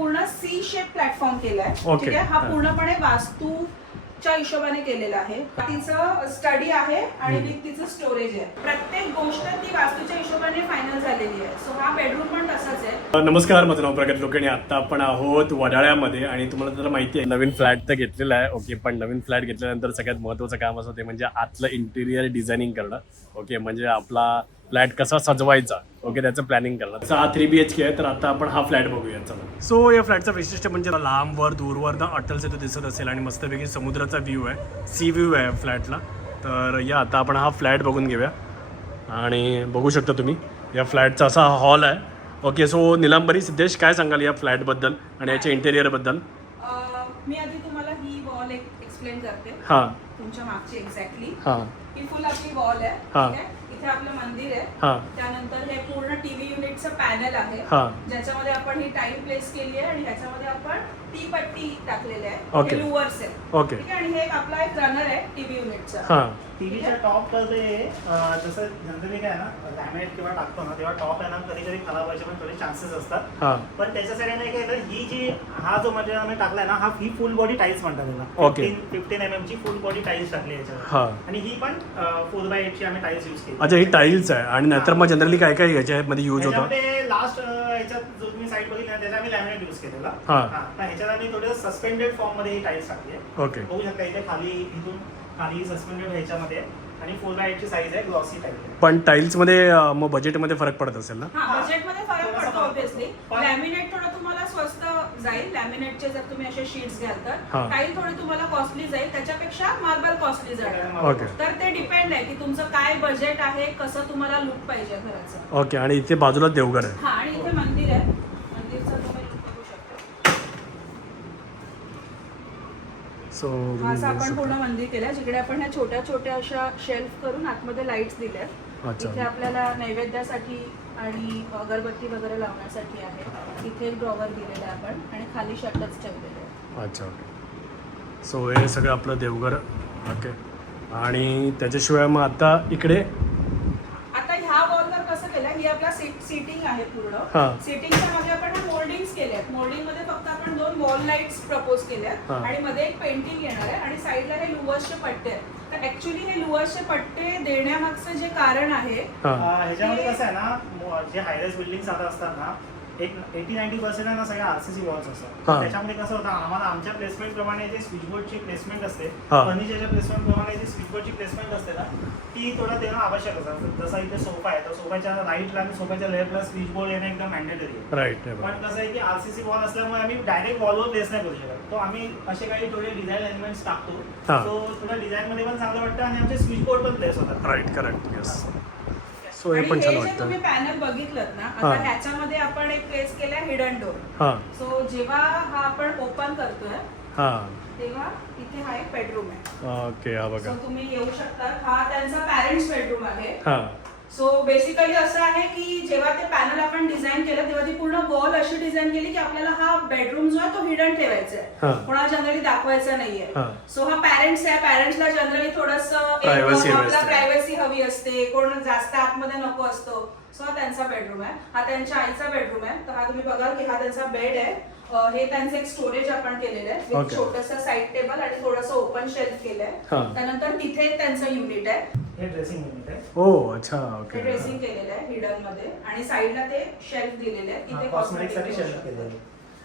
पूर्ण C shape platform केलाय. Okay. ठीक आहे? हा हा. पूर्णपणे वास्तूच्या हिशोबाने केलेला आहे. तिचं स्टडी आहे आणि विथ तिचं स्टोरेज आहे. प्रत्येक गोष्ट ती वास्तूच्या हिशोबाने फायनल झालेली आहे. सो हा बेडरूम पण तसाच आहे. नमस्कार माझं नाव प्रगत लोक आणि आता आपण आहोत वडाळ्यामध्ये आणि तुम्हाला जर माहिती आहे नवीन फ्लॅट तर घेतलेला आहे. ओके पण नवीन फ्लॅट घेतल्यानंतर सगळ्यात महत्त्वाचं काम असं ते म्हणजे आतलं इंटिरियर डिझायनिंग करणं. ओके म्हणजे आपला फ्लॅट कसा सजवायचा? ओके त्याचं प्लॅनिंग करणं तसं हा थ्री बी एच के आहे तर आता आपण हा फ्लॅट बघूया चला. सो या फ्लॅटचं वैशिष्ट्य म्हणजे लांबवर दूरवर ना अटल्स येतो दिसत असेल आणि मस्तपैकी समुद्राचा व्ह्यू आहे सी व्ह्यू आहे फ्लॅटला. तर या आता आपण हा फ्लॅट बघून घेऊया. आणि बघू शकता तुम्ही या फ्लॅटचा असा हॉल आहे. ओके सो निलांबरी सिद्धेश काय सांगाल या फ्लॅटबद्दल आणि याच्या इंटेरियरबद्दल मी आधी तुम्हाला ही वॉल एक्सप्लेन करते. हां. तुमच्या मागची एक्झॅक्टली हां. ही फुल आपली वॉल आहे हा. ठीक आहे? इथे आपलं मंदिर आहे. त्यानंतर हे पूर्ण टीव्ही युनिटचं पॅनल आहे. हां. ज्याच्यामध्ये आपण ही टाईल प्लेस केली आहे आणि ह्याच्यामध्ये आपण टी पट्टी टाकलेली आहे. Okay. हे लुवर्स आहे ओके ठीक आहे आणि हे एक आपला एक रनर आहे टीव्ही युनिटचा हां. टीव्हीच्या टॉप अं, जसं जनरली काय आहे ना लॅमिनेट किंवा टाकतो ना तेव्हा टॉप आहे ना कधी कधी खराब व्हायचे पण थोडे चान्सेस असतात. हां. पण त्याच्यासाठी नाही काय केलं, ही जी हा जो मटेरियल आम्ही टाकलाय ना हा ही फुल बॉडी टाईल्स म्हणतात त्याला. Okay. फिफ्टीन एम एम ची फुल बॉडी टाईल्स टाकली याच्यावर. हां. आणि ही पण फोर बाय एट ची आम्ही टाईल्स युज केली. अच्छा ही टाईल्स आहे. आणि नंतर मग जनरली काय काय याच्यामध्ये यूज होतं? त्याच्यामध्ये लास्ट ह्याच्यात जो तुम्ही साईड बघितली ना त्याच्यात आम्ही लॅमिनेट युज केलेला हा. हा, तर ह्याच्यात आम्ही थोडं सस्पेंडेड फॉर्ममध्ये ही टाईल्स टाकली आहे ओके बघू शकता इथे खाली इथून खाली सस्पेंडेड ह्याच्यामध्ये आहे. आणि फोर बाय ची साईज आहे ग्लॉसी टाईप आहे पण टाईल्समध्ये अं, मग बजेटमध्ये फरक पडत असेल ना हा. बजेटमध्ये फरक पडतो ऑब्विसली लॅमिनेट थोडं तुम्हाला स्वस्त जाईल. लॅमिनेटचे जर तुम्ही असे शीट्स घ्याल तर. हा. टाईल थोडी तुम्हाला कॉस्टली जाईल. त्याच्यापेक्षा मार्बल कॉस्टली जाईल ओके. तर ते डिपेंड आहे की तुमचं काय बजेट आहे कसं तुम्हाला लुक पाहिजे घराचं. ओके आणि इथे बाजूला देवघर आहे. हा आणि इथे मंदिर आहे. मंदिरचं तुम्ही look बघू शकता. सो असं आपण पूर्ण मंदिर केलंय. जिकडे आपण ह्या छोट्या छोट्या अशा शेल्फ करून आतमध्ये लाईट्स दिल्या इथे आपल्याला नैवेद्यासाठी आणि अगरबत्ती वगैरे लावण्यासाठी आहे. इथे एक ड्रॉवर दिलेलं आहे आपण आणि खाली शटर्स ठेवलेले आहे अच्छा ओके सो हे सगळं आपलं देवघर ओके आणि त्याच्याशिवाय मग आता इकडे? आता ह्या वॉलवर कसं केलं ही आपला सिटिंग आहे. पूर्ण. सिटिंगच्या मध्ये आपण मोल्डिंग केले आहेत. मोल्डिंगमध्ये फक्त आपण दोन वॉल लाईट्स प्रपोज केल्या आहेत. हा. आणि मध्ये एक पेंटिंग येणार आहे. आणि साईडला हे लुवर्सचे पट्टे आहेत. ऍक्च्युली हे लुवर्सचे पट्टे देण्यामागचं जे कारण आहे हां अं, ह्याच्यामध्ये कसं आहे ना मो- जे हायरेस बिल्डिंग आता असतात ना एक एटी नाईन्टी पर्सेंट आहे ना सगळ्या आरसीसी वॉल्स असतात हा. त्याच्यामध्ये कसं होतं आम्हाला आमच्या प्लेसमेंट प्रमाणे जे स्विचबोर्डची प्लेसमेंट असते हा. फर्निचरच्या प्लेसमेंट प्रमाणे जी स्विचबोर्डची प्लेसमेंट असते ना ती थोडं देणं आवश्यक असतं. जसं इथे सोफा आहे तर सोफाच्या राईटला आणि सोफाच्या लेफ्टला स्विचबोर्ड येणं एकदम मॅन्डेटरी आहे. राईट पण कसं आहे की आरसीसी वॉल असल्यामुळे आम्ही डायरेक्ट वॉलवर प्लेस नाही करू शकत. तो आम्ही असे काही थोडे डिझाईन एलिमेंट्स टाकतो. तो थोडा डिझाईन मध्ये पण चांगलं वाटतं आणि आमचे स्विचबोर्ड पण प्लेस होतात. राईट करेक्ट येस सो हे पण छान वाटतं. तुम्ही पॅनल बघितलं ना. आता ह्याच्यामध्ये आपण एक प्लेस केलाय हिडन डोर हां. सो जेव्हा हा आपण ओपन करतोय हां. तेव्हा इथे हा एक बेडरूम आहे. ओके हा सो बघा तुम्ही येऊ शकता. हा त्यांचा पॅरेंट्स बेडरूम आहे. हां. सो बेसिकली असं आहे की जेव्हा ते पॅनल आपण डिझाईन केलं तेव्हा ती पूर्ण वॉल अशी डिझाईन केली की आपल्याला हा बेडरूम जो आहे तो हिडन ठेवायचा हा. आहे कोणाला जनरली दाखवायचा नाहीये. हा. सो हा पॅरेंट्स आहे. पॅरेंट्सला जनरली थोडस Privacy हवी असते. प्रायव्हसी हवी असते. कोण जास्त आतमध्ये नको असतो. सो हा त्यांचा बेडरूम आहे. हा त्यांच्या आईचा बेडरूम आहे. तर हा तुम्ही बघाल की हा त्यांचा बेड आहे. हे त्यांचं एक स्टोरेज आपण केलेलं आहे Okay. छोटस साईड टेबल आणि थोडस ओपन शेल्फ केलंय. हा. त्यानंतर तिथे एक त्यांचं युनिट आहे. हे ड्रेसिंग युनिट आहे. ओ अच्छा ओके ड्रेसिंग केलेलं आहे हिडनमध्ये. आणि साईडला ते शेल्फ दिलेले आहेत तिथे कॉस्मेटिकसाठी शेल्फ केलेलं आहे.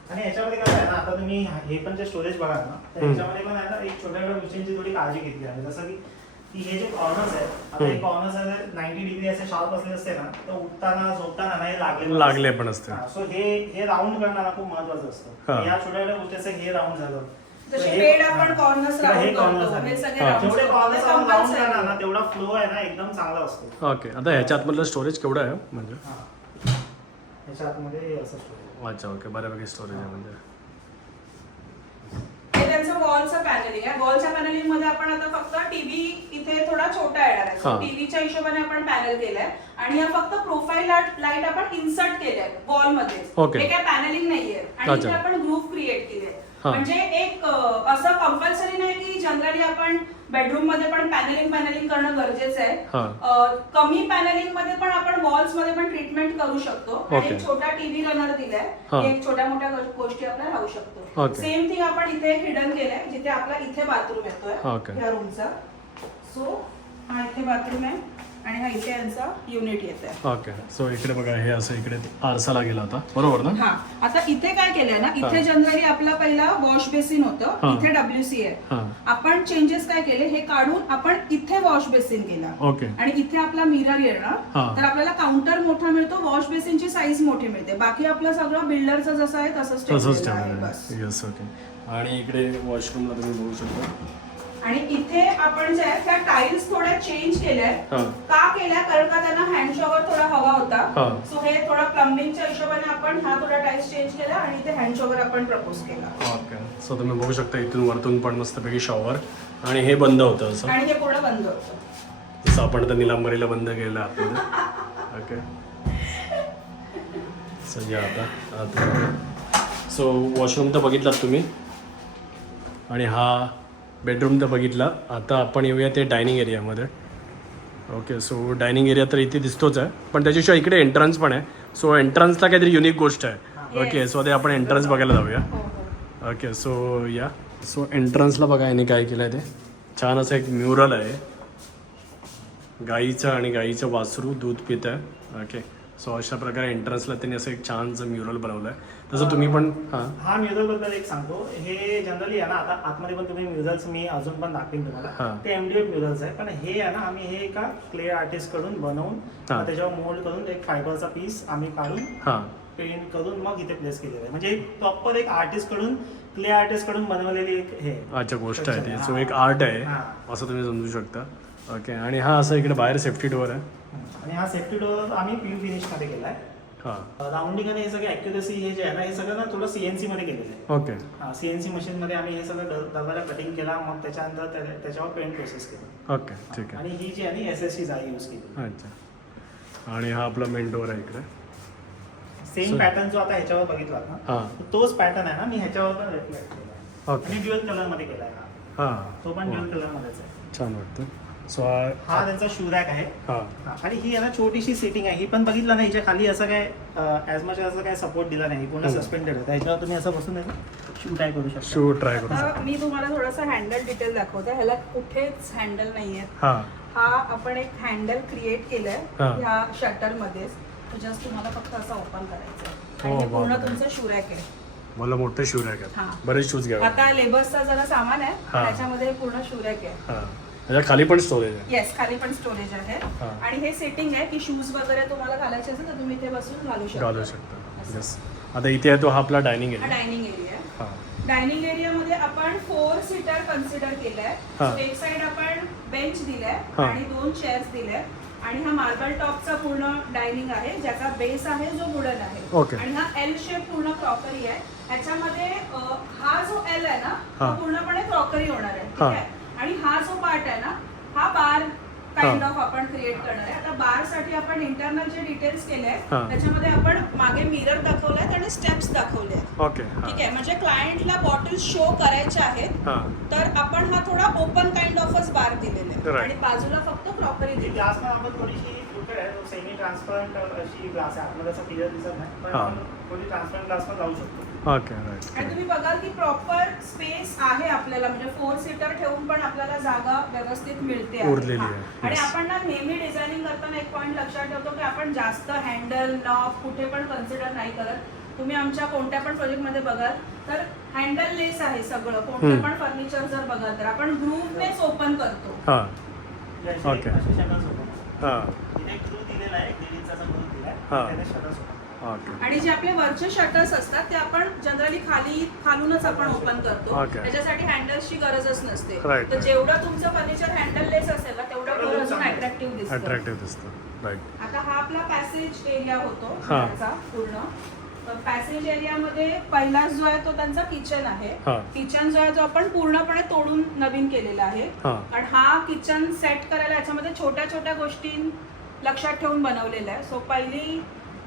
आणि याच्यामध्ये कसं आहे ना आता तुम्ही हे पण जे स्टोरेज बघा ना तर हम्म. याच्यामध्ये पण आहे ना एक छोट्या छोट्या गोष्टींची थोडी काळजी घेतली आहे. जसं की की हे जे कॉर्नर्स आहेत आता हे. कॉर्नर्स नाईन्टी डिग्री असे शार्प असले असते ना तर उठताना झोपताना ना हे लागले लागले पण असते. सो हे हे राऊंड करणं खूप महत्वाचं असतं. या छोट्या छोट्या गोष्टी असं हे राऊंड झालं. करणार तेवढा फ्लो आहे ना एकदम चांगला असतो. ओके आता ह्याच्या आतमधलं स्टोरेज केवढं आहे म्हणजे? आतमध्ये. अच्छा ओके बऱ्यापैकी स्टोरेज आहे म्हणजे. हे त्यांचं वॉलचं पॅनलिंग आहे वॉलच्या पॅनलिंगमध्ये आपण आता फक्त टीव्ही इथे थोडा छोटा येणार हा. आहे टीव्हीच्या हिशोबाने आपण पॅनल केलाय आणि या फक्त प्रोफाईल लाइट आपण इन्सर्ट केल्या वॉलमध्ये Okay. हे काय पॅनलिंग नाहीये आणि अच्छा. इथे आपण ग्रुप क्रिएट केले हा. म्हणजे एक अं, असं कंपल्सरी नाही की जनरली आपण बेडरूममध्ये पण पॅनलिंग पॅनलिंग करणं गरजेचं आहे हा. कमी पॅनलिंगमध्ये पण आपण वॉल्समध्ये पण ट्रीटमेंट करू शकतो आणि छोटा टीव्ही रनर दिलाय. एक छोट्या मोठ्या गोष्टी आपल्याला लावू शकतो. सेम थिंग आपण इथे एक हिडन केलंय जिथे आपला इथे बाथरूम येतोय. या रूमचा सो हा इथे बाथरूम आहे आणि हा इथे यांचा युनिट येत आहे ओके सो इकडे बघा हे असं इकडे आरसाला गेला होता बरोबर ना? हा आता इथे काय केलंय ना इथे. जनरली आपला पहिला वॉश बेसिन. होतं इथे डब्ल्यूसी आहे हा. आपण चेंजेस काय केले हे काढून आपण इथे वॉश बेसिन केला. ओके आणि इथे आपला मिरर येणार. तर आपल्याला काउंटर मोठा मिळतो वॉश बेसिनची साईज मोठी मिळते. बाकी आपलं सगळं बिल्डरचं जसं आहे तसंच तसंच ठेवलेलं आहे, बस. ठेवलं येस ओके आणि इकडे वॉशरूमला तुम्ही बघू शकता. आणि इथे आपण जे आहे त्या टाइल्स थोड्या चेंज केल्या. का केल्या? कारण का त्यांना हँड शॉवर थोडा हवा. होता. सो हे थोडा प्लंबिंगच्या हिशोबाने आपण हा थोडा टाइल्स चेंज केला आणि इथे हँड शॉवर आपण प्रपोज केला. ओके सो तुम्ही बघू शकता इथून वरतून पण मस्तपैकी शॉवर आणि हे बंद होतं असं? आणि हे पूर्ण बंद होतं. जसं आपण आता निलांबरीला बंद केलं आतमध्ये ओके सो या आता आतमध्ये सो वॉशरूम तर बघितलात तुम्ही. आणि हा बेडरूम तर बघितला. आता आपण येऊया ते डायनिंग एरियामध्ये ओके सो डायनिंग एरिया तर इथे दिसतोच आहे. पण त्याच्याशिवाय इकडे एंट्रन्स पण आहे. सो एंट्रन्सला काहीतरी युनिक गोष्ट आहे. ओके सो ते आपण एंट्रन्स बघायला जाऊया. हो हो. ओके सो या. सो एंट्रन्सला बघा याने काय केलं आहे ते. छान असं एक म्युरल आहे. गाईचं आणि गाईचं वासरू दूध पित आहे ओके सो अशा प्रकारे एंट्रन्सला त्यांनी असं एक छानसं म्युरल बनवलं आहे तसं तुम्ही पण हां. हा म्युझलबद्दल एक सांगतो. हे जनरली आहे ना आता आतमध्ये पण तुम्ही म्युझल्स मी अजून पण दाखवेन हा. तुम्हाला ते एमडीएफ म्युझल्स आहे. पण हे आहे ना आम्ही हे एका क्ले आर्टिस्टकडून बनवून हा. त्याच्यावर मोल्ड करून एक फायबरचा पीस आम्ही काढून हां. पेंट करून मग इथे प्लेस केलेलं आहे. म्हणजे प्रॉपर एक आर्टिस्टकडून क्ले आर्टिस्टकडून बनवलेली एक हे आहे. अच्छा गोष्ट आहे ती. सो एक आर्ट आहे हा. असं तुम्ही समजू शकता. ओके आणि हा असं इकडे बाहेर सेफ्टी डोअर आहे. आणि हा सेफ्टी डोअर आम्ही प्यू फिनिशमध्ये केलाय. हां. राऊंडिंग आणि हे सगळे अॅक्युरेसी हे जे आहे ना हे सगळं ना थोडं सीएनसी मध्ये केलेलं आहे. ओके. सीएनसी मशीन मध्ये आम्ही हे सगळं दर- दरवाजा कटिंग केला मग त्याच्यानंतर त्या- त्याच्यावर पेंट प्रोसेस केलं. ओके ठीक आहे. आणि ही जी आहे एस एस ची जाळी यूज केली. अच्छा. आणि हा आपला मेन डोअर आहे इकडे. सेम पॅटर्न जो आता ह्याच्यावर बघितला ना हां. तोच पॅटर्न आहे ना मी ह्याच्यावर पण रिफ्लेक्ट केला ओके. आणि ड्युअल कलरमध्ये केलाय हा. हां. तो पण ड्युअल कलर मध्येच आहे. छान वाटतं. सो हा त्यांचा शू रॅक आहे. हां. हा, आणि ही आहे ना छोटीशी सिटिंग आहे. ही पण बघितलं ना हिच्या खाली असं काय ॲज मच असं काय सपोर्ट दिला नाही. पूर्ण. सस्पेंडेड आहे त्याच्यावर तुम्ही असं बसून शू टाय करू शकता. शू ट्राय करू आता मी तुम्हाला थोडंसं हँडल डिटेल दाखवते. ह्याला कुठेच हँडल नाहीये. हां. हा आपण एक हँडल क्रिएट केलंय हा. ह्या शटर मध्येच जस्ट तुम्हाला फक्त असं ओपन करायचं आहे. हो, आणि हे पूर्ण बापरे. तुमचं शूरॅक आहे. मला मोठे शूज आहे. हा. का बरेच शूज घ्यावे आता लेबर्सचा जरा सामान आहे. हा. त्याच्यामध्ये पूर्ण शूरॅक आहे. हां. त्याच्याखाली पण स्टोरेज आहे. येस खाली पण स्टोरेज आहे. हा. आणि हे सेटिंग आहे की शूज वगैरे तुम्हाला घालायचे असेल तर तुम्ही इथे बसून घालू शकता. घालू शकता. येस आता इथे आहे तो हा आपला डायनिंग हा एरिया डायनिंग एरिया आहे. हां. डायनिंग एरियामध्ये आपण फोर सीटर कन्सिडर केलंय. हा. So, एक साइड आपण बेंच दिलाय हा. आणि दोन चेअर्स दिल्या. आणि हा मार्बल टॉपचा पूर्ण डायनिंग आहे ज्याचा बेस आहे जो वुडन आहे. Okay. आणि हा एल शेप पूर्ण क्रॉकरी आहे. ह्याच्यामध्ये अं, हा जो एल आहे ना हा. तो पूर्णपणे क्रॉकरी होणार आहे. ठीक हा. आहे? आणि हा जो पार्ट आहे ना हा बार काइंड. ऑफ आपण क्रिएट करणार आहे आता बारसाठी आपण इंटरनल जे डिटेल्स केले आहेत हा. त्याच्यामध्ये आपण मागे मिरर दाखवले आहेत आणि स्टेप्स दाखवले आहेत ओके ठीक आहे म्हणजे क्लायंटला बॉटल शो करायचे आहेत हां तर आपण हा थोडा ओपन काइंड ऑफच बार दिलेला आहे Right. आणि बाजूला फक्त क्रॉकरी ही दिली ग्लास पण आपण थोडीशी फुटेड आहे सेमी ट्रान्सपरंट अशी ग्लास आहे आतमध्ये असं क्लिअर दिसत नाही पण हा. आपण थोडी ट्रान्सपरंट ग्लास पण लावू शकतो ओके आणि राईट तुम्ही बघाल की प्रॉपर स्पेस आहे आपल्याला म्हणजे फोर सीटर ठेवून पण आपल्याला जागा व्यवस्थित मिळते आहे. उरलेली हा. आणि. आपण ना नेहमी डिझायनिंग करताना एक पॉईंट लक्षात ठेवतो की आपण जास्त हँडल नॉब कुठे पण कन्सिडर नाही करत तुम्ही आमच्या कोणत्या पण प्रोजेक्टमध्ये बघाल तर हँडल लेस आहे सगळं कोणतं. पण फर्निचर जर बघाल तर आपण ग्रुपनेच ओपन करतो हां हे. हां हा. ओके आणि जे आपले वरचे शटर्स असतात ते आपण जनरली खाली खालूनच आपण ओपन करतो. त्याच्यासाठी हँडल्सची गरजच नसते तर. जेवढं तुमचं फर्निचर हँडल लेस असेल ना तेवढं तेवढं घर अजून चांगलं. अट्रॅक्टिव्ह दिसतं अट्रॅक्टिव्ह दिसतं राईट आता हा आपला पॅसेज एरिया होतो हा. घराचा पूर्ण पॅसेज एरियामध्ये पहिला जो आहे तो त्यांचा किचन आहे हा. किचन जो आहे तो आपण पूर्णपणे तोडून नवीन केलेला आहे हा. कारण हा किचन सेट करायला याच्यामध्ये छोट्या छोट्या गोष्टी लक्षात ठेवून बनवलेला आहे सो पहिली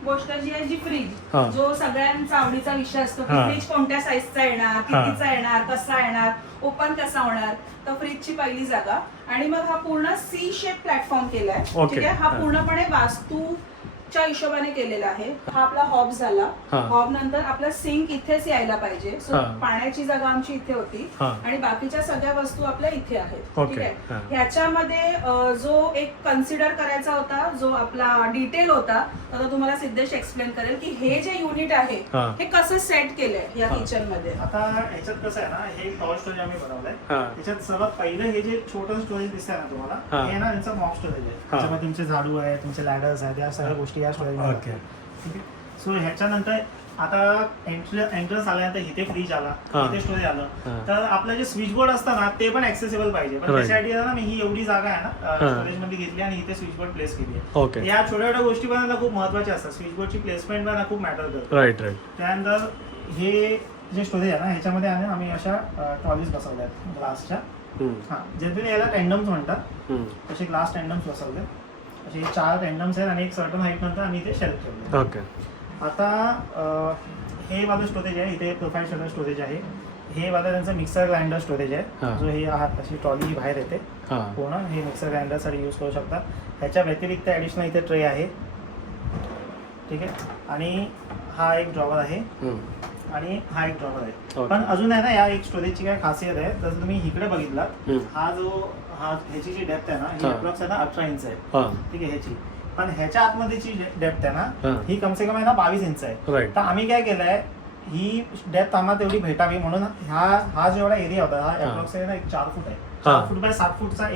गोष्ट जी आहे जी हा. फ्रीज जो सगळ्यांचा आवडीचा विषय असतो की हा. फ्रीज कोणत्या साईजचा येणार कितीचा येणार कसा येणार ओपन कसा होणार तर फ्रीजची पहिली जागा आणि मग हा पूर्ण सी शेप प्लॅटफॉर्म केलाय Okay. ठीक आहे हा. पूर्णपणे वास्तूच्या हिशोबाने केलेला आहे हा आपला हॉब झाला हा. हॉब नंतर आपला सिंक इथेच यायला पाहिजे सो हा. पाण्याची जागा आमची इथे होती हा. आणि बाकीच्या सगळ्या वस्तू आपल्या इथे आहेत. ठीक हा. आहे ह्याच्यामध्ये अ, जो एक कन्सिडर करायचा होता जो आपला डिटेल होता आता तुम्हाला सिद्धेश एक्सप्लेन करेल की हे जे युनिट आहे हा. हे कसं सेट केलंय या हा. किचनमध्ये आता ह्याच्यात कसं आहे ना हे टॉल स्टोरेज आम्ही बनवलंय हा. त्याच्यात सर्वात पहिलं हे जे छोटं स्टोरेज दिसतंय ना हा. तुम्हाला हे ना त्यांचं मॉक स्टोरेज आहे त्याच्यामध्ये तुमचे झाडू आहे तुमचे लॅडर्स आहेत या सगळ्या गोष्टी या स्टोरेज Okay. ठीक आहे? सो ह्याच्यानंतर आता एंट्र एंट्रन्स आल्यानंतर इथे फ्रीज आला. हा. इथे स्टोरेज हा. आलं तर आपलं जे स्विच बोर्ड असतं ना ते पण ऍक्सेसिबल पाहिजे. पण Right. त्यासाठी ना मी ही एवढी जागा आहे ना हा. स्टोरेजमध्ये घेतली आणि इथे स्विच बोर्ड प्लेस केली आहे. ओके या छोट्या छोट्या गोष्टी पण ना खूप महत्त्वाच्या असतात. स्विच बोर्डची प्लेसमेंट पण ना खूप मॅटर करते. राईट राईट त्यानंतर हे जे स्टोरेज आहे ना ह्याच्यामध्ये आहे ना आम्ही अशा ट्रॉलीज बसवल्या आहेत ग्लासच्या हां. ज्यातून याला टेंडम्स म्हणतात. असे ग्लास टेंडम्स बसवले असे चार टेंडम्स आहेत आणि एक सर्टन हाईट नंतर आम्ही इथे शेल्फ ठेवले ओके आता हे वालं स्टोरेज आहे इथे प्रोफाईल शटर स्टोरेज आहे. हे वाला त्यांचं मिक्सर ग्राइंडर स्टोरेज. आहे. जो हे आहात अशी ट्रॉली बाहेर येते. हां. पूर्ण हे मिक्सर ग्राइंडरसाठी यूज करू शकता. ह्याच्या व्यतिरिक्त ॲडिशनल इथे ट्रे आहे. ठीक आहे? आणि हा एक ड्रॉवर आहे. आणि हा एक ड्रॉवर आहे. पण अजून आहे ना या एक स्टोरेजची काय खासियत आहे जसं तुम्ही इकडे बघितला. हा जो हा ह्याची जी डेप्थ आहे ना ही हा. अप्रॉक्स आहे ना अठरा इंच आहे हां ठीक आहे ह्याची पण ह्याच्या आतमध्येची डेप्थ आहे हा. ना ही कम से कम आहे ना बावीस इंच आहे राईट तर आम्ही काय केलंय ही डेप्थ आम्हाला तेवढी भेटावी म्हणून हा हा जेवढा एरिया होता हा हा. अप्रॉक्स आहे ना एक चार फूट आहे हा. चार फूट बाय सात फूटचा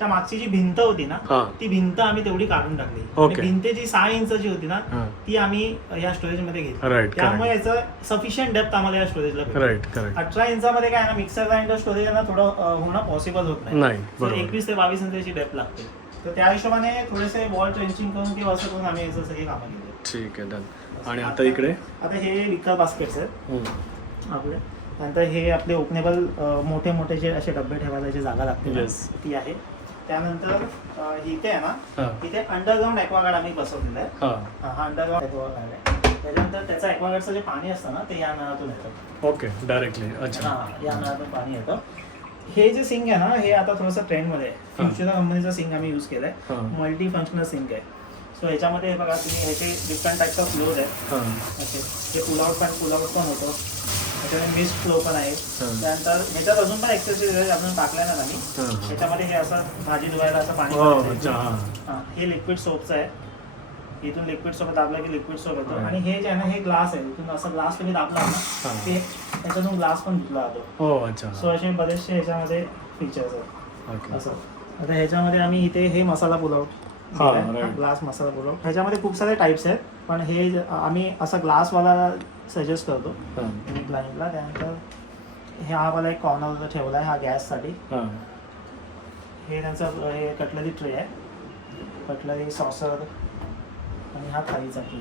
एरियाच्या मागची जी भिंत होती ना हां. ती भिंत आम्ही तेवढी काढून टाकली. Okay. आणि भिंत जी सहा इंचची होती ना हां. ती आम्ही या स्टोरेजमध्ये घेतली. त्यामुळे याचं सफिशियंट डेप्थ आम्हाला या स्टोरेजला भेटली. राईट करेक्ट अठरा इंचामध्ये काय ना मिक्सर ग्राइंडर स्टोरेज आहे ना थोडं अं, होणं पॉसिबल होत नाही. नाही So, बरोबर. एकवीस ते बावीस इंचाची डेप्थ लागते. तर त्या हिशोबाने थोडेसे वॉल ट्रेंचिंग करून किंवा असं करून आम्ही याचं सगळी कामं केली. ठीक आहे डन आणि आता इकडे? आता हे विकर बास्केट्स आहेत हम्म. आपले. नंतर हे आपले ओपनेबल मोठे मोठे जे असे डबे ठेवायला जी जागा लागते ना, Yes. ती आहे. त्यानंतर इथे आहे ना इथे अंडरग्राऊंड ॲक्वागार्ड आम्ही बसवलेलं आहे. हां. अंडरग्राऊंड ॲक्वागार्ड आहे. त्याच्यानंतर त्याचं ॲक्वागार्डचं जे पाणी असतं ना ते या नळातून येतं. ओके डायरेक्टली अच्छा. हा या नळातून पाणी येतं. हे जे सिंक आहे ना हे आता थोडंसं ट्रेंडमध्ये आहे. हा. फ्युचर कंपनीचं सिंक आम्ही यूज केलंय. मल्टी फंक्शनल सिंक आहे. सो ह्याच्यामध्ये बघा तुम्ही ह्याचे डिफरंट टाईप्स ऑफ फ्लोज आहेत. हां. असे हे पुल आउट पण पुल आउट पण होतं. त्याच्यामध्ये मिस्ट फ्लो पण आहे. हा. त्यानंतर ह्याच्यात अजून पण एक्सरसाइज आहे आपण टाकल्या ना आम्ही. हां. हां ह्याच्यामध्ये हे असं भाजी धुवायला असं पाणी हो हां. हा, हे लिक्विड सोपचं आहे. इथून लिक्विड सोप दाबलं की लिक्विड सोप येतो. हा. आणि हे जे आहे ना हे ग्लास आहे. इथून असं ग्लास तुम्ही दाबला ना हा. ते त्याच्यातून ग्लास पण धुतला जातो. हो अच्छा सो असे बरेचसे ह्याच्यामध्ये फीचर्स आहेत. असं. आता ह्याच्यामध्ये आम्ही इथे हे मसाला पुलाव हा, right. ग्लास मसाला पुलाव ह्याच्यामध्ये खूप सारे टाईप्स आहेत पण हे ज- आम्ही असा ग्लासवाला सजेस्ट करतो. हां. त्यानंतर हे हा वाला एक कॉर्नर ठेवला आहे हा गॅससाठी. हां. हे त्यांचं अ, हे कटलरी ट्रे आहे. कटलरी सॉसर आणि हा थाळीचा ट्रे.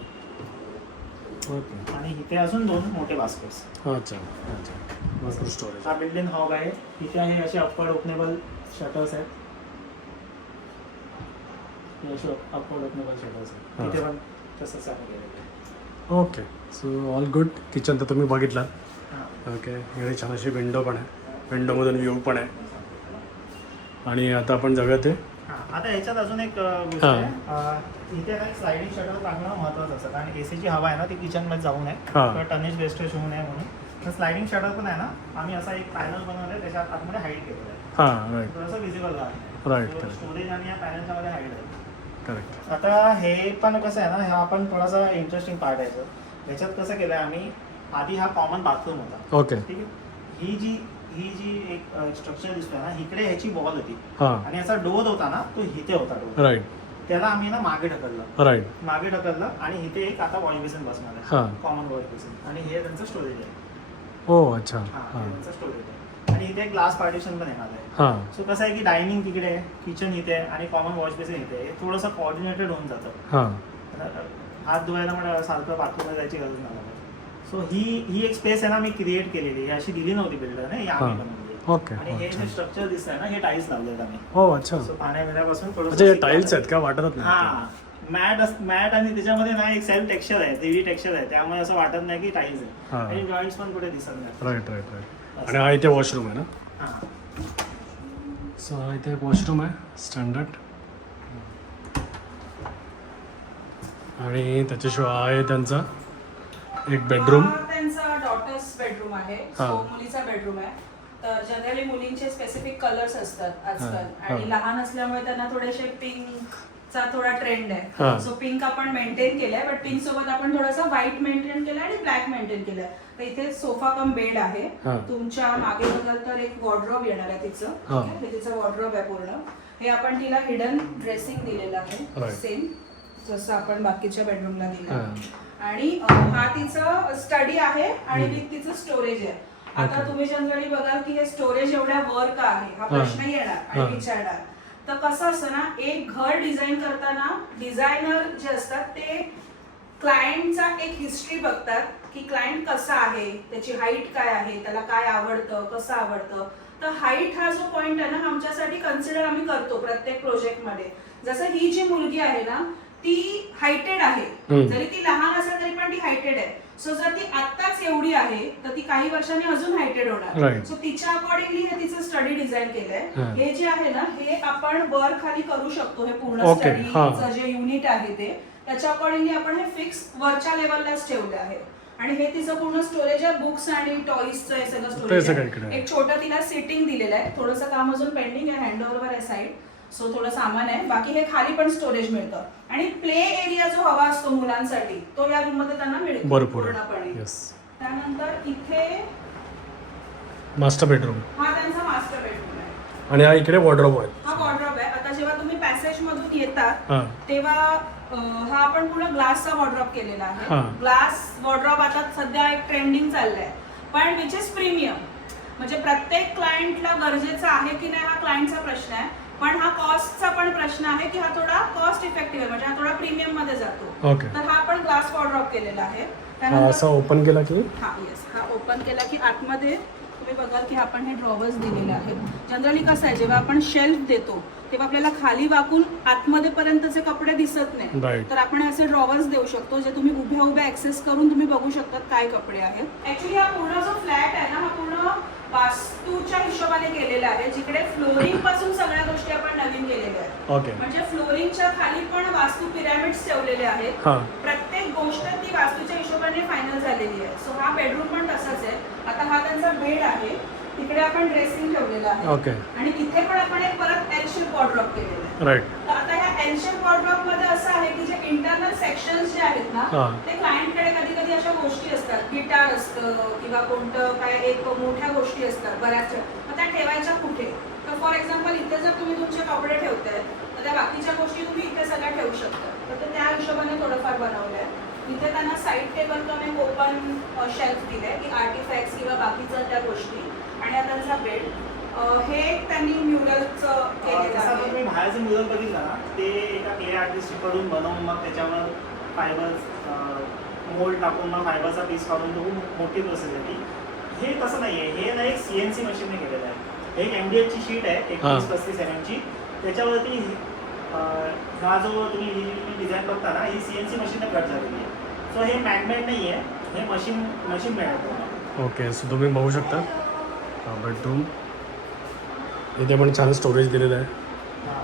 ओके. आणि इथे अजून दोन मोठे बास्केट्स अच्छा अच्छा. स्टोरेज हा बिल्डिंग हॉग आहे. इथे आहे असे अपवर्ड ओपनेबल शटर्स आहेत. पण तसंच आहे केलेलं आहे. Okay so all good kitchen तर तुम्ही बघितलात हा. ओके इकडे छान अशी विंडो पण आहे. विंडोमधून व्ह्यू पण आहे. आणि आता आपण जाऊया ते हा, आता ह्याच्यात अजून एक अ, गोष्ट हा. आहे. अ, इथे ना स्लायडिंग शटर टाकणं महत्त्वाचं असतं. कारण एसीची हवा आहे ना ती किचनमध्ये जाऊ नये. हा. किंवा टनेज वेस्टेज होऊ नये म्हणून. तर स्लायडिंग शटर पण आहे ना आम्ही असा एक पॅनल बनवलं आहे त्याच्यात आतमध्ये हाईट केलेलं आहे. हां राईट थोडंसं विजिबल Right, correct. स्टोरेज आणि या पॅनलच्या मध्ये हाईट आहे. करेक्ट आता हे पण कसं आहे ना हा पण थोडासा इंटरेस्टिंग पार्ट आहे याचं. ह्याच्यात कसं केलं आम्ही आधी हा कॉमन बाथरूम होता. ओके ठीक आहे? ही जी ही जी एक स्ट्रक्चर दिसतोय ना इकडे ह्याची बॉल होती. हां. आणि याचा डोर होता ना तो इथे होता डोर राईट त्याला आम्ही ना मागे ढकललं. राईट मागे ढकललं आणि इथे एक आता वॉश बेसिन बसणार हां. आहे कॉमन वॉश बेसिन आणि हे त्यांचं स्टोरेज आहे. हो अच्छा. हा हां. हे त्यांचं स्टोरेज आहे. आणि इथे ग्लास पार्टिशन पण येणार आहे. हां. सो कसं आहे की डायनिंग तिकडे किचन इथे आणि कॉमन वॉश बेसिन इथे हे थोडंसं कोऑर्डिनेटेड होऊन जातं. हां. हात धुवायला पण सारखं बाथरूमला जायची गरज नाही सो ही ही एक स्पेस आहे ना मी क्रिएट केलेली. अशी दिली नव्हती बिल्डरने आम्ही. बनवली ओके आणि हे जे स्ट्रक्चर दिसतंय ना हे टाईल्स लावलेत आम्ही. हो अच्छा. सो पाण्या थोडंसं हे टाईल्स आहे. आहेत का? वाटतच हा. मॅट मॅट आणि त्याच्यामध्ये ना एक सेल्फ टेक्स्चर आहे थ्री टेक्स्चर आहे. त्यामुळे असं वाटत नाही की टाईज हा. आहे आणि जॉईंट्स पण कुठे दिसत नाही राईट राईट राईट आणि हा इथे वॉशरूम आहे ना? सो हा इथे एक वॉशरूम आहे स्टँडर्ड आणि त्याच्याशिवाय हा आहे त्यांचा एक बेडरूम त्यांचा डॉटर्स बेडरूम आहे. हा. So, मुलीचा बेडरूम आहे. तर जनरली मुलींचे स्पेसिफिक कलर्स असतात आजकाल. हा. आणि लहान असल्यामुळे त्यांना थोडेसे पिंक चा थोडा ट्रेंड हा. आहे सो पिंक आपण मेंटेन केलाय बट पिंक सोबत आपण थोडासा व्हाईट मेंटेन केलाय आणि ब्लॅक मेंटेन केलाय तर इथे सोफा कम बेड आहे हा. तुमच्या मागे बघाल तर एक वॉर्ड्रॉप येणार आहे तिचं हा. Okay? हे तिचं वॉर्ड्रॉप आहे पूर्ण हे आपण तिला हिडन ड्रेसिंग दिलेलं आहे Right. सेम जसं आपण बाकीच्या बेडरूमला दिलं. आणि अ, हा तिचं स्टडी आहे आणि. विथ तिचं स्टोरेज आहे आता Okay. तुम्ही जनरली बघाल की हे स्टोरेज एवढ्या वर का आहे हा हा. प्रश्न येणार हा. आणि विचारणार तर कसं असतं ना एक घर डिझाईन करताना डिझायनर जे असतात ते क्लायंटचा एक हिस्ट्री बघतात की क्लायंट कसा आहे त्याची हाईट काय आहे त्याला काय आवडतं कसं आवडतं. तर हाईट हा जो पॉइंट आहे ना आमच्यासाठी कन्सिडर आम्ही करतो प्रत्येक प्रोजेक्टमध्ये जसं ही जी मुलगी आहे ना ती हायटेड आहे. जरी ती लहान ती हायटेड आहे सो जर ती आत्ताच एवढी आहे तर ती काही वर्षांनी अजून हायटेड होणार. सो तिच्या अकॉर्डिंगली हे तिचं स्टडी डिझाईन. केलंय हे जे आहे ना हे आपण वर खाली करू शकतो हे पूर्ण. स्टडीचं जे युनिट आहे ते त्याच्या अकॉर्डिंगली आपण हे फिक्स वरच्या लेवललाच ठेवलं आहे आणि हे तिचं पूर्ण स्टोरेज आहे बुक्स आणि टॉईजचं हे सगळं स्टोरेज आहे. एक छोटं तिला सिटिंग दिलेलं आहे थोडंसं काम अजून पेंडिंग आहे हँड आहे साईड सो थोडं सामान आहे. बाकी हे खाली पण स्टोरेज मिळतं. आणि प्ले एरिया जो हवा असतो मुलांसाठी तो या रूममध्ये त्यांना मिळतो भरपूर पूर्णपणे. त्यानंतर इथे मास्टर बेडरूम हा त्यांचा मास्टर बेडरूम आहे. आणि हा इकडे वॉर्ड्रॉप आहे. हा वॉर्ड्रॉप आहे. आता जेव्हा तुम्ही पॅसेज मधून येतात तेव्हा हा आपण पूर्ण ग्लासचा वॉर्ड्रॉप केलेला. आहे. ग्लास वॉर्ड्रॉप आता सध्या एक ट्रेंडिंग चाललंय. पण विच इज प्रीमियम म्हणजे प्रत्येक क्लायंटला गरजेचं आहे की नाही हा क्लायंटचा प्रश्न आहे. पण हा कॉस्टचा पण प्रश्न आहे की हा थोडा कॉस्ट इफेक्टिव्ह आहे म्हणजे हा थोडा प्रीमियममध्ये जातो. ओके तर हा आपण ग्लास वॉर्ड्रॉप केलेला आहे. हा असा ओपन केला की? हा येस हा ओपन केला की आतमध्ये तुम्ही बघाल की आपण हे ड्रॉवर्स दिलेले आहेत. जनरली कसं आहे जेव्हा आपण शेल्फ देतो तेव्हा आपल्याला खाली वाकून आतमध्ये पर्यंतचे कपडे दिसत नाही. तर आपण असे ड्रॉवर्स देऊ शकतो जे तुम्ही उभ्या उभ्या ऍक्सेस करून तुम्ही बघू शकतात काय कपडे आहेत. ऍक्च्युली हा पूर्ण जो फ्लॅट आहे ना हा पूर्ण वास्तूच्या हिशोबाने केलेला आहे जिकडे फ्लोरिंगपासून सगळ्या गोष्टी आपण नवीन केलेल्या आहेत. म्हणजे फ्लोरिंगच्या खाली पण वास्तू पिरॅमिड्स ठेवलेले आहेत. गोष्ट ती वास्तूच्या हिशोबाने फायनल झालेली आहे. सो हा बेडरूम पण तसाच आहे. आता हा त्यांचा बेड आहे. तिकडे आपण ड्रेसिंग ठेवलेलं आहे. ओके आणि तिथे पण आपण एक परत एल शेप वॉर्ड्रॉप केलेलं आहे. राईट तर आता ह्या एल शेप वॉर्ड्रॉपमध्ये असं आहे की जे इंटरनल सेक्शन्स जे आहेत ना हा. ते क्लायंटकडे कधी कधी अशा गोष्टी असतात. गिटार असतं किंवा कोणतं काय एक मोठ्या गोष्टी असतात बऱ्याच मग त्या ठेवायच्या कुठे? तर फॉर एक्झाम्पल इथे जर तुम्ही तुमचे कपडे ठेवताय तर त्या बाकीच्या गोष्टी तुम्ही इथे सगळ्या ठेवू शकता. तर ते त्या हिशोबाने थोडंफार बनवलंय. इथे त्यांना साईड टेबल एक ओपन शेल्फ दिलंय की आर्टिफॅक्ट्स किंवा बाकीच्या त्या गोष्टी. आणि आता त्यांचा बेड हे एक त्यांनी म्युरलचं केलेलं आहे तुम्ही बाहेरचं मुलं बघितलं ना ते एका क्ले आर्टिस्टकडून बनवून मग त्याच्यावर फायबर मोल्ड टाकून मग फायबरचा पीस काढून तो खूप मोठी प्रोसेस आहे ती. हे तसं नाही आहे हे ना एक सी एन सी मशीनने केलेलं आहे. एक एम डी एचची शीट आहे. एकवीस पस्तीस एम एमची त्याच्यावरती हा जो तुम्ही ही डिझाईन बघता ना ही सी एन सी मशीनने कट झालेली आहे. सो हे मॅनमेड नाही आहे हे मशीन मशीन मेड आहे. ओके सो तुम्ही बघू शकता. हा बेडरूम इथे पण छान स्टोरेज दिलेलं आहे. हा.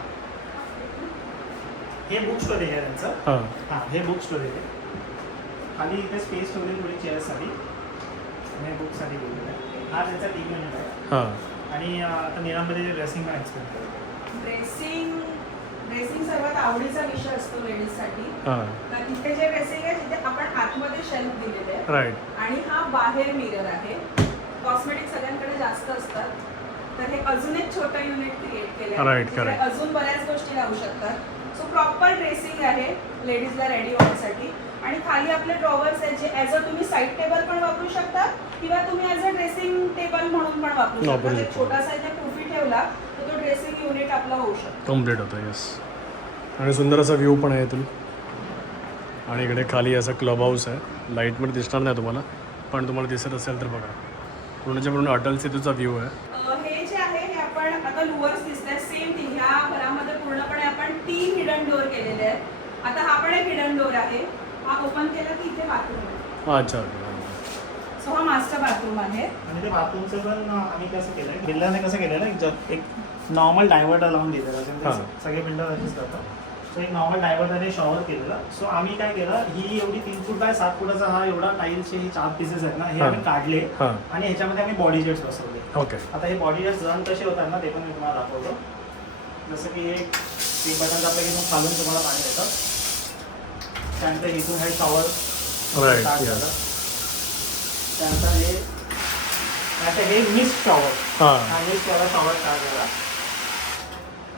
हे बुक स्टोरेज आहे त्यांचं. हां. हां हे बुक स्टोरेज आहे. खाली इथे स्पेस ठेवली थोडी चेअरसाठी आणि बुकसाठी ठेवलेलं आहे. हा त्यांचा टी युनिट आहे. हां. आणि अं, आता निळामध्ये ड्रेसिंग पण एक्सप्लेन केलं ड्रेसिंग ड्रेसिंग सर्वात आवडीचा विषय असतो लेडीजसाठी तर तिथे जे ड्रेसिंग आहे तिथे आपण आतमध्ये शेल्फ दिलेले आहे राईट आणि हा बाहेर मिरर आहे. कॉस्मेटिक सगळ्यांकडे जास्त असतात. तर हे अजून एक छोटं युनिट क्रिएट केलं Right, correct. अजून बऱ्याच गोष्टी लावू शकतात. सो प्रॉपर ड्रेसिंग आहे लेडीजला रेडी होण्यासाठी. आणि खाली आपले ड्रॉवर्स आहेत जे ॲज अ तुम्ही साईड टेबल पण वापरू शकता किंवा तुम्ही ॲज अ ड्रेसिंग टेबल म्हणून पण वापरू वापरू शकता. एक. छोटासा इथे प्रूफी ठेवला युनिट आपला होऊ शकतो. कंप्लीट होतं येस आणि सुंदर असा व्ह्यू पण आहे इथून. आणि इकडे खाली असा क्लब हाऊस आहे. लाईटमध्ये दिसणार नाही तुम्हाला पण तुम्हाला दिसत असेल तर बघा. पूर्णच्या पूर्ण अटल सेतूचा व्ह्यू आहे. हे जे आहे हे आपण आता लुअर्स दिसत आहे सेम ह्या घरामध्ये पूर्णपणे आपण तीन हिडन डोअर केलेले आहेत. आता हा पण एक हिडन डोर आहे. हा ओपन केला की इथे बाथरूम आहे. अच्छा. सो हा मास्टर बाथरूम आहे. आणि ते बाथरूमचं पण आम्ही कसं केलंय बिल्डरने कसं केलेलं एक एक नॉर्मल डायव्हर्टर लावून दिलेलं असेल हां. सगळे बिल्डर असेच करतात. सो एक नॉर्मल डायव्हर्टरने शॉवर केलेलं. सो आम्ही काय केलं ही एवढी तीन फूट बाय सात फुटाचा हा एवढा टाईल्सचे हे चार पीसेस आहेत ना हे. आम्ही काढले. आणि ह्याच्यामध्ये आम्ही बॉडी जेट्स बसवले. ओके आता हे बॉडी जेट्स रन कसे होतात ना ते पण मी तुम्हाला दाखवतो. जसं की हे ते बटन आपल्या घेऊन खालून तुम्हाला पाणी येतं. त्यानंतर इथून हे शॉवर स्टार्ट. झालं. त्यानंतर हे आता हे हां. हा मिस वाला शॉवर स्टार्ट झाला.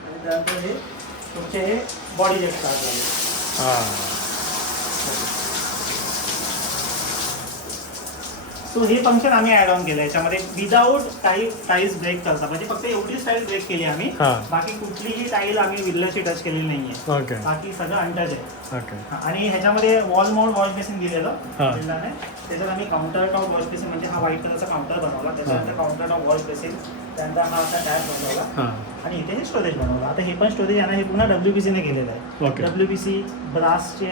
आणि त्यानंतर हे तुमचे हे बॉडी जेट स्टार्ट झाले. हां. सो हे फंक्शन आम्ही ऍड ऑन केलं याच्यामध्ये विदाऊट काही टाईल्स ब्रेक करता म्हणजे फक्त एवढीच टाईल ब्रेक केली आम्ही. हां. बाकी कुठलीही टाईल आम्ही विल्लाची टच केलेली नाहीये. ओके बाकी सगळं अनटच आहे. ओके हा, आणि ह्याच्यामध्ये वॉल माउंट वॉश बेसिन दिलेलं. हा. बिल्डरने त्याच्यात आम्ही काउंटर टॉप वॉश बेसिन म्हणजे हा व्हाईट कलरचा काउंटर बनवला. त्याच्यानंतर काउंटर टॉप वॉश बेसिन त्यानंतर हा असा टॅप बनवला. हां. आणि इथे हे स्टोरेज बनवलं. आता हे पण स्टोरेज आहे ना हे पुन्हा डब्ल्यू पी सीने केलेलं आहे. ओके डब्ल्यू पी सी ब्रासचे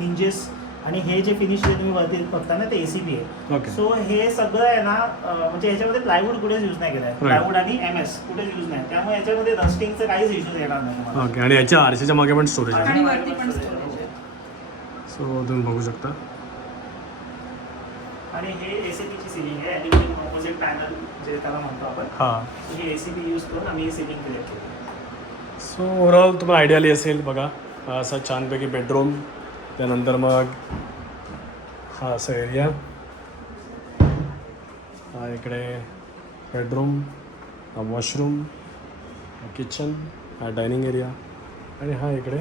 हिंजेस आणि हे जे फिनिश जे तुम्ही वरती बघता ना ते ए सी पी आहे. ओके सो हे सगळं आहे ना म्हणजे ह्याच्यामध्ये प्लायवूड कुठेच यूज नाही केलं आहे प्लायवूड आणि एम एस कुठेच यूज नाही. त्यामुळे याच्यामध्ये रस्टिंगचं काहीच इश्यूज येणार नाही ओके आणि याच्या आरशीच्या मागे पण स्टोरेज आहे. आणि वरती पण स्टोरेज आहे. सो तुम्ही बघू शकता. आणि हे ए सी पीची सिलिंग आहे. ॲल्युमिनियम ऑपोजिट पॅनल जे त्याला म्हणतो आपण. हां. हे ए सी पी यूज करून आम्ही हे सिलिंग क्रिएट केली सो ओव्हरऑल तुम्हाला आयडिया आली असेल बघा. असा छानपैकी बेडरूम त्यानंतर मग हा असा एरिया हा इकडे बेडरूम हा वॉशरूम हा किचन हा डायनिंग एरिया आणि हा इकडे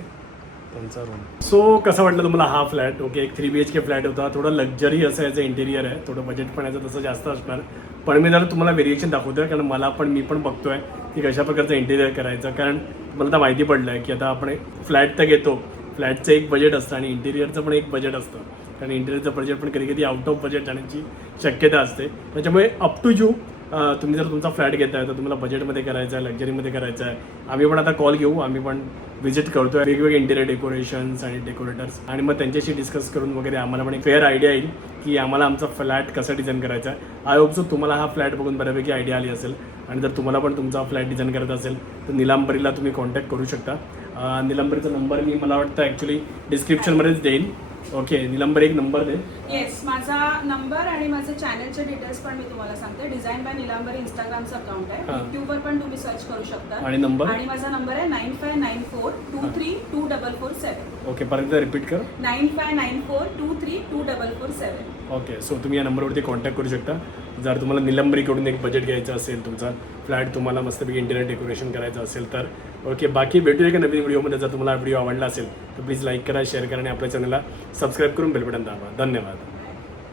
त्यांचा रूम सो कसं वाटलं तुम्हाला हा फ्लॅट ओके एक three B H K flat होता. थोडं लक्झरी असं याचं इंटेरियर आहे. थोडं बजेट पण याचं तसं जास्त असणार. पण मी जरा तुम्हाला व्हेरिएशन दाखवतोय कारण मला पण मी पण बघतोय की कशा प्रकारचं इंटेरियर करायचं. कारण मला तर माहिती पडलं आहे की आता आपण फ्लॅट तर घेतो फ्लॅटचं एक बजेट असतं आणि इंटेरियरचं पण एक बजेट असतं. कारण इंटेरियरचं बजेट पण कधी कधी आउट ऑफ बजेट जाण्याची शक्यता असते. त्याच्यामुळे अप टू यू तुम्ही जर तुमचा फ्लॅट घेताय तर तुम्हाला बजेटमध्ये करायचं आहे लक्झरीमध्ये करायचं आहे. आम्ही पण आता कॉल घेऊ आम्ही पण व्हिजिट करतोय. वेगवेगळे इंटेरियर डेकोरेशन्स आणि डेकोरेटर्स आणि मग त्यांच्याशी डिस्कस करून वगैरे आम्हाला पण एक फेअर आयडिया येईल की आम्हाला आमचा फ्लॅट कसा डिझाईन करायचा आहे. आय होप सो तुम्हाला हा फ्लॅट बघून बऱ्यापैकी आयडिया आली असेल. आणि जर तुम्हाला पण तुमचा फ्लॅट डिझाईन करायचा असेल तर निलांबरीला तुम्ही कॉन्टॅक्ट करू शकता. निलांबरीचा नंबर मी मला वाटतं ॲक्च्युली डिस्क्रिप्शनमध्येच देईन. ओके निलांबर एक नंबर दे. येस माझा नंबर आणि माझे चॅनलचे डिटेल्स पण मी तुम्हाला सांगते. डिझाईन बाय निलांबर इंस्टाग्रामचं अकाउंट आहे. युट्यूबवर पण तुम्ही सर्च करू शकता. आणि नंबर? आणि माझा नंबर आहे nine five nine four two three two double four seven okay परत रिपीट कर. Nine five nine four two three two double four seven okay so तुम्ही या नंबरवरती कॉन्टॅक्ट करू शकता. जर तुम्हाला निलंबरीकडून एक बजेट घ्यायचं असेल तुमचा फ्लॅट तुम्हाला मस्तपैकी इंटेरियर डेकोरेशन करायचं असेल तर ओके बाकी भेटूया एका नवीन व्हिडिओमध्ये जर तुम्हाला व्हिडिओ आवडला असेल तर प्लीज लाईक करा शेअर करा आणि आपल्या चॅनलला सबस्क्राईब करून बेलबटन दाबा. धन्यवाद.